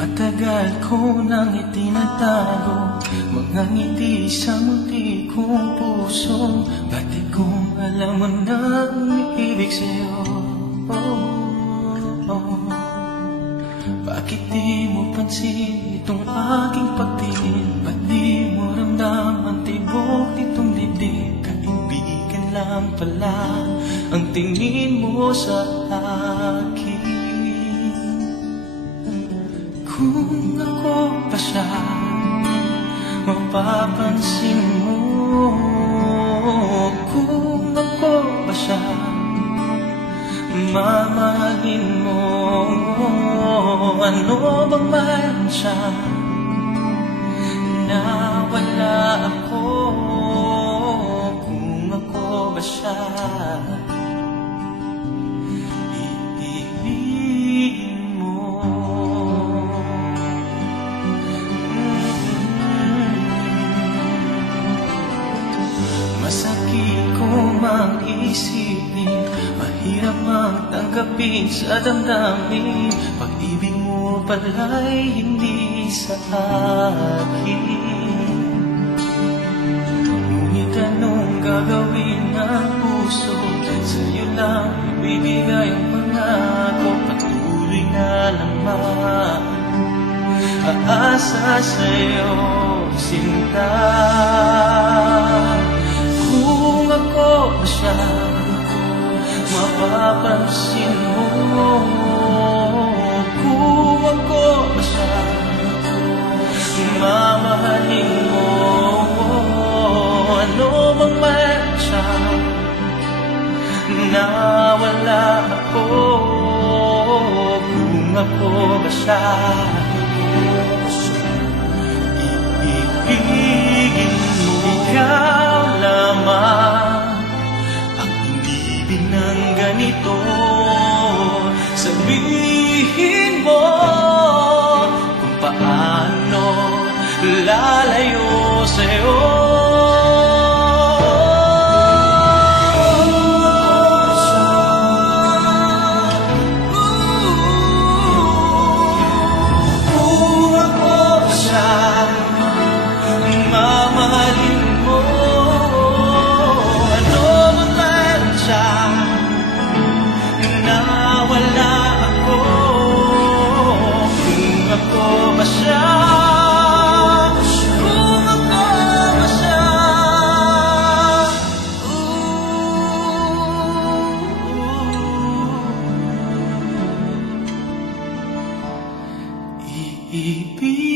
Matagal ko nang itinatago mga ngiti sa munti kong puso. Bakit kung alam mo na umiibig sa'yo? Bakit di mo pansin itong aking pagtingin? Ba't di mo ramdam ang tibok nitong dibdib? Kaibigan lang pala ang tingin mo sa akin. Kung ako pa siya, mapapansin mo. Kung ako ba siya, mamahalin mo. Ano bang mayroon siya na wala ako? Kung ako ba siya, iibigin mo. Masakit ko mang isipin, mahirap mang tanggapin sa damdamin. Pag-ibig mo pala'y hindi sa akin. Ngunit anong gagawin ng puso? Sa'yo lang ibibigay ang pangako. Patuloy na lamang aasa sa'yo, sinta. Kung ako ba siya, mapapansin mo. Kung ako ba siya, mamahalin mo. Ano bang mayroon siya na wala ako? Kung ako ba siya, iibigin mo. Ikaw lamang ang umibig ng ganito. Sabihin mo kung paano lalayo sa'yo. Kung ako siya, mamahalin mo. Ano man mayroon siya na wala ako. Kung ako ba siya, kung ako ba siya, iibig